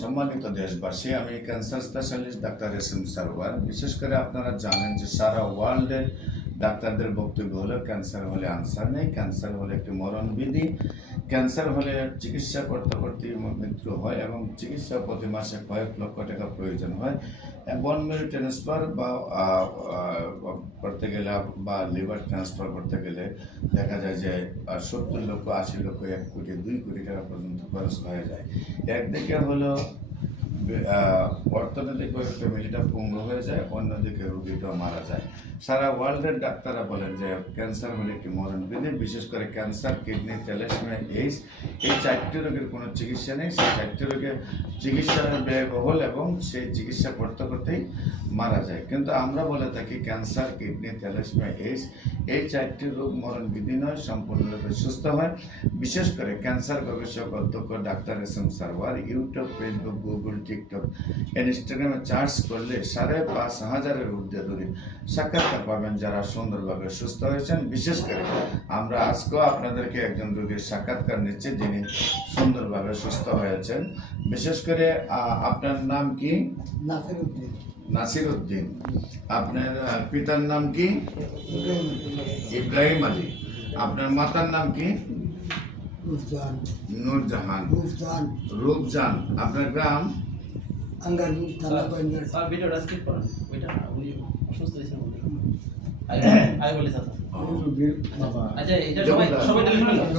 সম্মানিত দেশবাসী, আমি cancer specialist doctor SM. Sarwar. বিশেষ করে আপনারা জানেন যে সারা ওয়ার্ল্ডের ডাক্তারদের বক্তব্য হলো ক্যান্সার হলে আনসার নেই, ক্যান্সার হলে একটি মরণবিধি, ক্যান্সার হলে চিকিৎসা করতে করতে মৃত্যু হয় এবং চিকিৎসা প্রতি মাসে কয়েক লক্ষ টাকা প্রয়োজন হয়। বোন ম্যারো ট্রান্সফার বা করতে গেলে বা লিভার ট্রান্সফার করতে গেলে দেখা যায় যে 70 লক্ষ, 80 লক্ষ, 1 কোটি, 2 কোটি টাকা পর্যন্ত খরচ হয়ে যায়। একদিকে হলো অর্থনৈতিকভাবে ফ্যামিলিটা পঙ্গু হয়ে যায়, অন্যদিকে রোগীটাও মারা যায়। সারা ওয়ার্ল্ডের ডাক্তাররা বলেন যে ক্যান্সার হলে একটি মরণবিধি। বিশেষ করে ক্যান্সার, কিডনি, থ্যালাসেমিয়া, এইডস, এই 4টি রোগের কোনো চিকিৎসা নেই। সেই 4টি রোগের চিকিৎসা ব্যয়বহুল এবং সেই চিকিৎসা করতে করতেই মারা যায়। কিন্তু আমরা বলে থাকি ক্যান্সার, কিডনি, থ্যালাসেমিয়া, এইডস এই 4টি রোগ মরণবিধি নয়, সম্পূর্ণরূপে সুস্থ হয়। বিশেষ করে ক্যান্সার গবেষক অধ্যক্ষ doctor SM. Sarwar YouTube, Facebook, Google, TikTok, ইনস্টাগ্রামে সার্চ করলে 5,500-এর ঊর্ধ্বে রোগীর সাক্ষাৎকার পাবেন যারা সুন্দরভাবে সুস্থ হয়েছেন। বিশেষ করে আমরা আজকেও আপনাদেরকে একজন রোগীর সাক্ষাৎকার নিচ্ছি যিনি সুন্দরভাবে সুস্থ হয়েছেন। বিশেষ করে আপনার নাম কি? নাসির উদ্দিন। আপনার পিতার নাম কি? ইব্রাহিম আলী। আপনার মাতার নাম কি? নূরজাহান। রূপজান। আপনার গ্রাম? ভিডিওটা স্কিপ করুন, ওইটা উনি অসুস্থ ছিলেন বলে আগে বলে স্যার। আচ্ছা, এটা সবাই সবাই